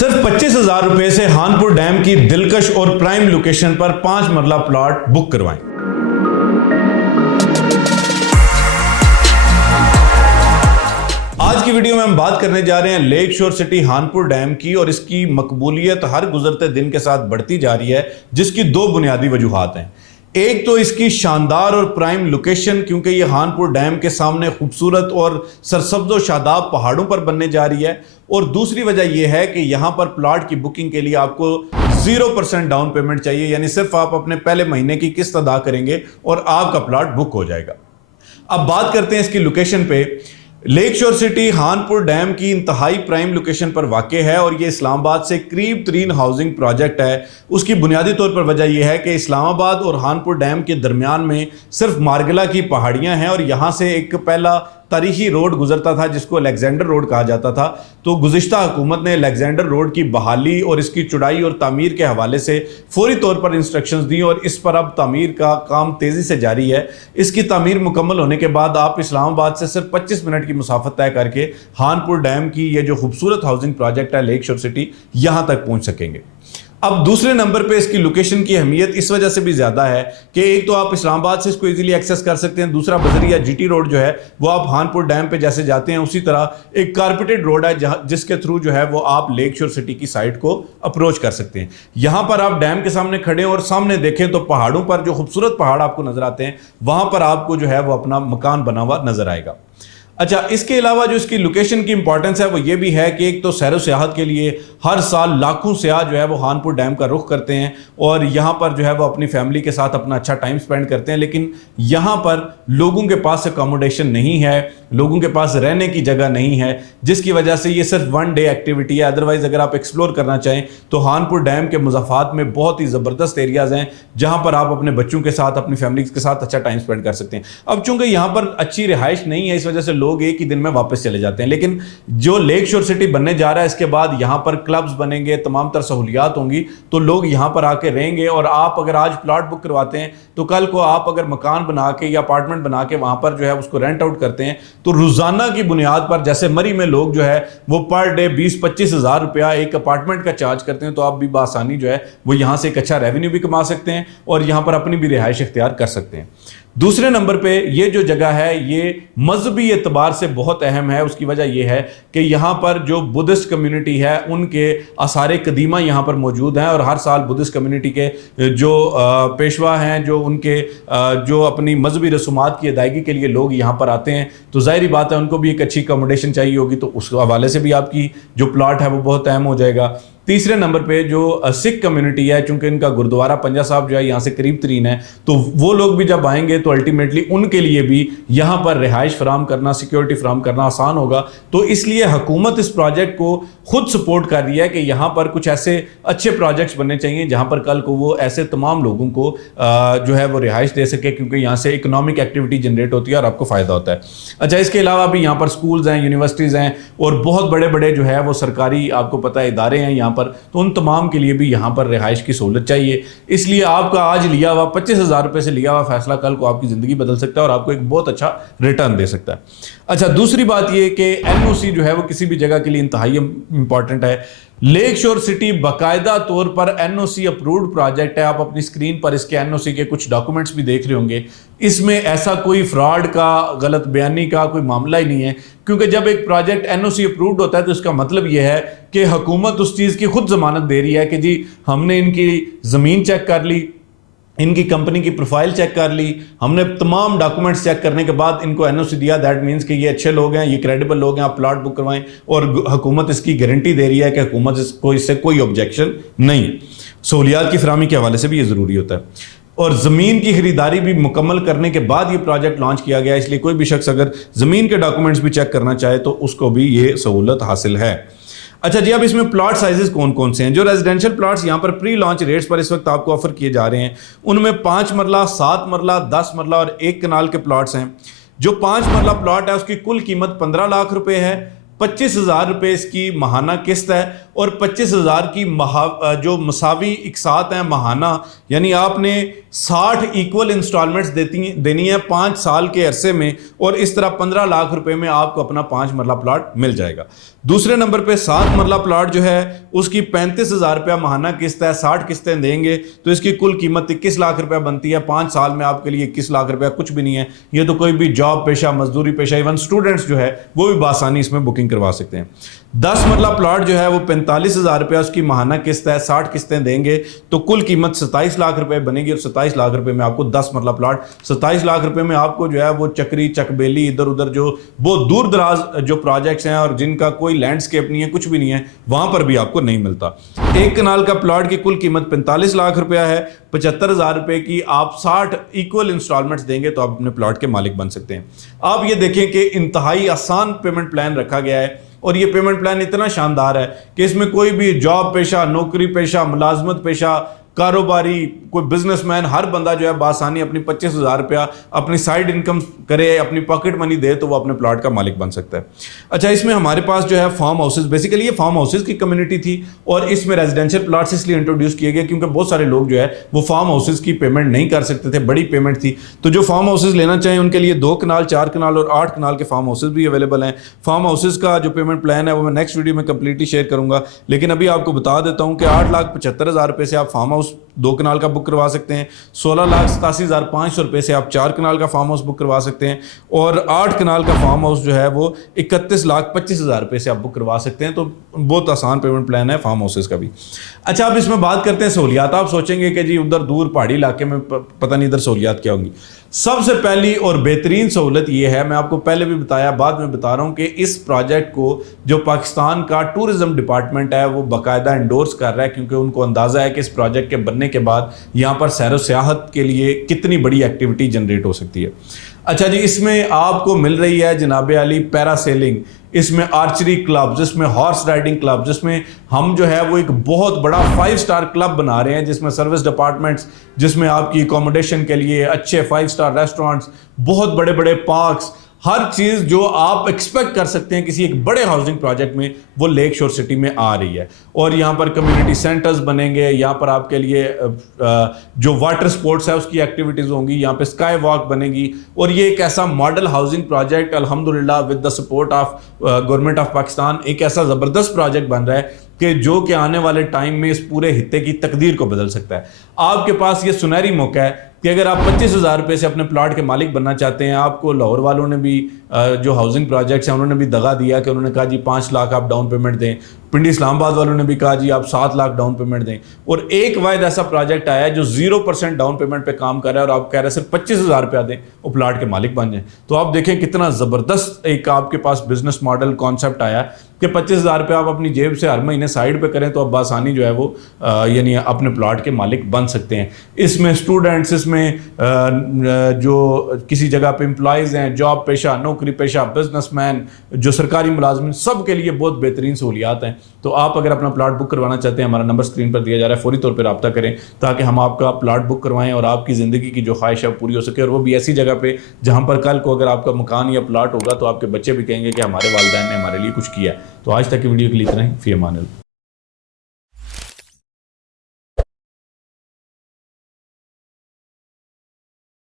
सिर्फ 25,000 रुपए से हानपुर डैम की दिलकश और प्राइम लोकेशन पर 5 मरला प्लॉट बुक करवाएं। आज की वीडियो में हम बात करने जा रहे हैं लेक शोर सिटी हानपुर डैम की, और इसकी मकबूलियत हर गुजरते दिन के साथ बढ़ती जा रही है, जिसकी दो बुनियादी वजूहात हैं। एक तो इसकी शानदार और प्राइम लोकेशन, क्योंकि ये हानपुर डैम के सामने खूबसूरत और सरसब्ज़ और शादाब पहाड़ों पर बनने जा रही है, और दूसरी वजह यह है कि यहाँ पर प्लॉट की बुकिंग के लिए आपको 0% डाउन पेमेंट चाहिए, यानी सिर्फ आप अपने पहले महीने की किस्त अदा करेंगे और आपका प्लॉट बुक हो जाएगा। अब बात करते हैं इसकी लोकेशन पे। लेक शोर सिटी हानपुर डैम की इंतहाई प्राइम लोकेशन पर वाक़े है, और ये इस्लामाबाद से करीब तरीन हाउसिंग प्रोजेक्ट है। उसकी बुनियादी तौर पर वजह यह है कि इस्लामाबाद और हानपुर डैम के दरमियान में सिर्फ मार्गला की पहाड़ियाँ हैं, और यहाँ से एक पहला तारीखी रोड गुजरता था जिसको अलेक्जेंडर रोड कहा जाता था। तो गुज़िश्ता हुकूमत ने अलेक्जेंडर रोड की बहाली और इसकी चौड़ाई और तामीर के हवाले से फौरी तौर पर इंस्ट्रक्शंस दी, और इस पर अब तामीर का काम तेज़ी से जारी है। इसकी तामीर मुकम्मल होने के बाद आप इस्लामाबाद से सिर्फ 25 मिनट की मुसाफत तय करके हानपुर डैम की ये जो खूबसूरत हाउसिंग प्रोजेक्ट है लेक शोर सिटी, यहाँ तक पहुँच सकेंगे। अब दूसरे नंबर पे इसकी लोकेशन की अहमियत इस वजह से भी ज़्यादा है कि एक तो आप इस्लामाबाद से इसको इजीली एक्सेस कर सकते हैं, दूसरा बजरिया जीटी रोड जो है वो आप हानपुर डैम पे जैसे जाते हैं उसी तरह एक कारपेटेड रोड है जिसके थ्रू जो है वो आप लेक शोर सिटी की साइड को अप्रोच कर सकते हैं। यहाँ पर आप डैम के सामने खड़े और सामने देखें तो पहाड़ों पर जो खूबसूरत पहाड़ आपको नजर आते हैं, वहाँ पर आपको जो है वो अपना मकान बना हुआ नजर आएगा। अच्छा, इसके अलावा जो इसकी लोकेशन की इंपॉर्टेंस है वो ये भी है कि एक तो सैर व सियाहत के लिए हर साल लाखों सयाह जो है वो हानपुर डैम का रुख करते हैं, और यहाँ पर जो है वो अपनी फैमिली के साथ अपना अच्छा टाइम स्पेंड करते हैं। लेकिन यहाँ पर लोगों के पास अकोमोडेशन नहीं है, लोगों के पास रहने की जगह नहीं है, जिसकी वजह से ये सिर्फ 1 डे एक्टिविटी है। अदरवाइज अगर आप एक्सप्लोर करना चाहें तो हानपुर डैम के मुज़ाफ़ात में बहुत ही ज़बरदस्त एरियाज़ हैं जहाँ पर आप अपने बच्चों के साथ अपनी फैमिली के साथ अच्छा टाइम स्पेंड कर सकते हैं। अब चूंकि यहाँ पर अच्छी रिहाइश नहीं है, इस वजह से लोग एक ही दिन में वापस चले जाते हैं। लेकिन जो लेक शोर सिटी बनने जा रहा है इसके बाद यहाँ पर क्लब्स बनेंगे, तमाम तर सहूलियात होंगी, तो लोग यहाँ पर आके रहेंगे। और आप अगर आज प्लॉट बुक करवाते हैं तो कल को आप अगर मकान बना के या अपार्टमेंट बना के वहाँ पर जो है उसको रेंट आउट करते हैं तो रोज़ाना की बुनियाद पर, जैसे मरी में लोग जो है वो पर डे 20-25 हज़ार रुपया एक अपार्टमेंट का चार्ज करते हैं, तो आप भी बासानी जो है वो यहाँ से एक अच्छा रेवेन्यू भी कमा सकते हैं और यहाँ पर अपनी भी रिहाइश इख्तियार कर सकते हैं। दूसरे नंबर पे ये जो जगह है ये मजहबी एतबार से बहुत अहम है। उसकी वजह यह है कि यहाँ पर जो बुद्धिस्ट कम्युनिटी है उनके आसार कदीमा यहाँ पर मौजूद हैं, और हर साल बुद्धिस्ट कम्युनिटी के जो पेशवा हैं, जो उनके जो अपनी मजहबी रसूमात की अदायगी के लिए लोग यहाँ पर आते हैं, तो ज़ाहिरी बात है उनको भी एक अच्छी अकोमोडेशन चाहिए होगी, तो उस हवाले से भी आपकी जो प्लॉट है वो बहुत अहम हो जाएगा। तीसरे नंबर पे जो सिख कम्युनिटी है, चूंकि इनका गुरुद्वारा पंजा साहब जो है यहाँ से करीब तरीन है, तो वो लोग भी जब आएंगे तो अल्टीमेटली उनके लिए भी यहाँ पर रिहाइश फराम करना, सिक्योरिटी फराम करना आसान होगा। तो इसलिए हुकूमत इस प्रोजेक्ट को खुद सपोर्ट कर रही है कि यहाँ पर कुछ ऐसे अच्छे प्रोजेक्ट्स बनने चाहिए जहाँ पर कल को वो ऐसे तमाम लोगों को जो है वो रिहाइश दे सके, क्योंकि यहाँ से इकोनॉमिक एक्टिविटी जनरेट होती है और आपको फ़ायदा होता है। अच्छा, इसके अलावा भी यहाँ पर स्कूल्स हैं, यूनिवर्सिटीज़ हैं, और बहुत बड़े बड़े जो है वो सरकारी आपको पता है इदारे हैं यहाँ पर, तो उन तमाम के लिए भी यहाँ पर रिहाइश की सहूलत चाहिए। इसलिए आपका आज लिया हुआ 25,000 रुपये से लिया हुआ फैसला कल को आपकी ज़िंदगी बदल सकता है और आपको एक बहुत अच्छा रिटर्न दे सकता है। अच्छा, दूसरी बात ये कि एनओसी जो है वो किसी भी जगह के लिए इंतहाई इंपॉर्टेंट है। लेक शोर सिटी बाकायदा तौर पर एनओसी अप्रूव्ड प्रोजेक्ट है। आप अपनी स्क्रीन पर इसके एनओसी के कुछ डॉक्यूमेंट्स भी देख रहे होंगे। इसमें ऐसा कोई फ्रॉड का, गलत बयानी का कोई मामला ही नहीं है, क्योंकि जब एक प्रोजेक्ट एनओसी अप्रूव्ड होता है तो इसका मतलब यह है कि हुकूमत उस चीज़ की खुद जमानत दे रही है कि जी हमने इनकी ज़मीन चेक कर ली, इनकी कंपनी की प्रोफाइल चेक कर ली, हमने तमाम डॉक्यूमेंट्स चेक करने के बाद इनको एनओसी दिया। दैट मीन्स कि ये अच्छे लोग हैं, ये क्रेडिबल लोग हैं, आप प्लॉट बुक करवाएं, और हुकूमत इसकी गारंटी दे रही है कि हुकूमत इससे कोई ऑब्जेक्शन नहीं। सहूलियात की फराहमी के हवाले से भी ये ज़रूरी होता है। और ज़मीन की खरीदारी भी मुकम्मल करने के बाद ये प्रोजेक्ट लॉन्च किया गया, इसलिए कोई भी शख्स अगर ज़मीन के डॉक्यूमेंट्स भी चेक करना चाहे तो उसको भी ये सहूलत हासिल है। अच्छा जी, अब इसमें प्लॉट साइजेस कौन कौन से हैं? जो रेजिडेंशियल प्लॉट्स यहाँ पर प्री लॉन्च रेट्स पर इस वक्त आपको ऑफर किए जा रहे हैं उनमें 5 मरला, 7 मरला, 10 मरला और 1 कनाल के प्लॉट्स हैं। जो 5 मरला प्लॉट है उसकी कुल कीमत 15 लाख रुपए है। 25,000 रुपये इसकी माहाना किस्त है, اور 25,000 کی جو مساوی اقساط ہیں ماہانہ، یعنی آپ نے 60 ایکول انسٹالمنٹس دینی ہے 5 سال کے عرصے میں، اور اس طرح 15 لاکھ روپے میں آپ کو اپنا 5 مرلہ پلاٹ مل جائے گا۔ دوسرے نمبر پہ 7 مرلہ پلاٹ جو ہے اس کی 35,000 روپیہ ماہانہ قسط ہے، 60 قسطیں دیں گے تو اس کی کل قیمت 21 لاکھ روپیہ بنتی ہے۔ 5 سال میں آپ کے لیے 21 لاکھ روپیہ کچھ بھی نہیں ہے، یہ تو کوئی بھی جاب پیشہ، مزدوری پیشہ، ایون اسٹوڈنٹس جو ہے وہ بھی بآسانی اس میں بکنگ کروا سکتے ہیں۔ 10 مرلہ پلاٹ جو ہے وہ 45,000 روپیہ اس کی ماہانہ قسط ہے، 60 قسطیں دیں گے تو کل قیمت 27 لاکھ روپے بنے گی، اور 27 لاکھ روپے میں آپ کو 10 مرلہ پلاٹ، 27 لاکھ روپے میں آپ کو جو ہے وہ چکری چک بیلی ادھر ادھر جو بہت دور دراز جو پروجیکٹس ہیں اور جن کا کوئی لینڈسکیپ نہیں ہے، کچھ بھی نہیں ہے، وہاں پر بھی آپ کو نہیں ملتا۔ 1 کنال کا پلاٹ کی کل قیمت 45 لاکھ روپیہ ہے، 75,000 روپے کی آپ 60 ایکول انسٹالمنٹس دیں گے تو آپ اپنے پلاٹ کے مالک بن سکتے ہیں۔ آپ یہ دیکھیں کہ انتہائی آسان پیمنٹ پلان رکھا گیا ہے، اور یہ پیمنٹ پلان اتنا شاندار ہے کہ اس میں کوئی بھی جاب پیشہ، نوکری پیشہ، ملازمت پیشہ، کاروباری، کوئی بزنس مین، ہر بندہ جو ہے بآسانی اپنی 25,000 روپیہ اپنی سائیڈ انکم کرے، اپنی پاکٹ منی دے تو وہ اپنے پلاٹ کا مالک بن سکتا ہے۔ اچھا، اس میں ہمارے پاس جو ہے فارم ہاؤسز، بیسیکلی یہ فارم ہاؤسز کی کمیونٹی تھی، اور اس میں ریزیڈینشیل پلاٹس اس لیے انٹروڈیوس کیے گئے کیونکہ بہت سارے لوگ جو ہے وہ فارم ہاؤسز کی پیمنٹ نہیں کر سکتے تھے، بڑی پیمنٹ تھی، تو جو فارم ہاؤسز لینا چاہیں ان کے لیے 2 کنال، 4 کنال اور 8 کنال کے فارم ہاؤسز بھی اویلیبل ہیں۔ فارم ہاؤسز کا جو پیمنٹ پلان ہے وہ میں نیکسٹ ویڈیو میں کمپلیٹلی شیئر کروں گا، لیکن ابھی آپ کو بتا دیتا ہوں کہ 8,75,000 روپے سے آپ فارم ہاؤس 2 کنال کا بک کروا سکتے ہیں، 16,87,500 روپے سے آپ 4 کنال کا فارم ہاؤس بک کروا سکتے ہیں، اور 8 کنال کا فارم ہاؤس جو ہے وہ 31,25,000 روپے سے آپ بک کروا سکتے ہیں۔ تو بہت آسان پیمنٹ پلان ہے فارم ہاؤسز کا بھی۔ اچھا، اب اس میں بات کرتے ہیں سہولیات۔ آپ سوچیں گے کہ جی ادھر دور پہاڑی علاقے میں پتہ نہیں ادھر سہولیات کیا ہوں گی۔ سب سے پہلی اور بہترین سہولت یہ ہے، میں آپ کو پہلے بھی بتایا، بعد میں بتا رہا ہوں، کہ اس پروجیکٹ کو جو پاکستان کا ٹورزم ڈپارٹمنٹ ہے وہ باقاعدہ انڈورس کر رہا ہے، کیونکہ ان کو اندازہ ہے کہ اس پروجیکٹ کے بننے کے بعد یہاں پر سیر و سیاحت کے لیے کتنی بڑی ایکٹیویٹی جنریٹ ہو سکتی ہے۔ اچھا جی، اس میں آپ کو مل رہی ہے جناب علی پیرا سیلنگ، اس میں آرچری کلبز، اس میں ہارس رائڈنگ کلبز، جس میں ہم جو ہے وہ ایک بہت بڑا 5 سٹار کلب بنا رہے ہیں، جس میں سروس ڈپارٹمنٹس، جس میں آپ کی اکوموڈیشن کے لیے اچھے 5 سٹار ریسٹورانٹس، بہت بڑے بڑے پارکس، ہر چیز جو آپ ایکسپیکٹ کر سکتے ہیں کسی ایک بڑے ہاؤسنگ پروجیکٹ میں، وہ لیک شور سٹی میں آ رہی ہے۔ اور یہاں پر کمیونٹی سینٹرز بنیں گے، یہاں پر آپ کے لیے جو واٹر سپورٹس ہے اس کی ایکٹیویٹیز ہوں گی، یہاں پہ اسکائی واک بنے گی، اور یہ ایک ایسا ماڈل ہاؤسنگ پروجیکٹ الحمدللہ with the support of government of Pakistan ایک ایسا زبردست پروجیکٹ بن رہا ہے کہ جو کہ آنے والے ٹائم میں اس پورے خطے کی تقدیر کو بدل سکتا ہے۔ آپ کے پاس یہ سنہری موقع ہے کہ اگر آپ 25,000 روپے سے اپنے پلاٹ کے مالک بننا چاہتے ہیں۔ آپ کو لاہور والوں نے بھی جو ہاؤسنگ پروجیکٹس ہیں انہوں نے بھی دغا دیا کہ انہوں نے کہا جی 5 لاکھ آپ ڈاؤن پیمنٹ دیں، پنڈی اسلام آباد والوں نے بھی کہا جی آپ 7 لاکھ ڈاؤن پیمنٹ دیں، اور ایک واحد ایسا پروجیکٹ آیا ہے جو 0% ڈاؤن پیمنٹ پہ کام کر رہا ہے، اور آپ کہہ رہے ہیں صرف 25,000 روپیہ دیں وہ پلاٹ کے مالک بن جائیں۔ تو آپ دیکھیں کتنا زبردست ایک آپ کے پاس بزنس ماڈل کانسیپٹ آیا کہ 25,000 روپیہ آپ اپنی جیب سے ہر مہینے سائڈ پہ کریں تو آپ بآسانی جو ہے وہ یعنی اپنے پلاٹ کے مالک بن سکتے ہیں۔ اس میں اسٹوڈنٹس، اس میں جو کسی جگہ پہ امپلائیز ہیں، جاب پیشہ، نوکری پیشہ، بزنس مین، جو سرکاری ملازمین، سب کے لیے بہت بہترین سہولیات ہیں۔ تو آپ اگر اپنا پلاٹ بک کروانا چاہتے ہیں، ہمارا نمبر اسکرین پر دیا جا رہا ہے، فوری طور پہ رابطہ کریں تاکہ ہم آپ کا پلاٹ بک کروائیں اور آپ کی زندگی کی جو خواہش ہے وہ پوری ہو سکے، اور وہ بھی ایسی جگہ پہ جہاں پر کل کو اگر آپ کا مکان یا پلاٹ ہوگا تو آپ کے بچے بھی کہیں گے کہ ہمارے والدین نے ہمارے لیے کچھ کیا ہے۔ تو آج تک کی ویڈیو کے لیے اتنا ہی، فی امان اللہ۔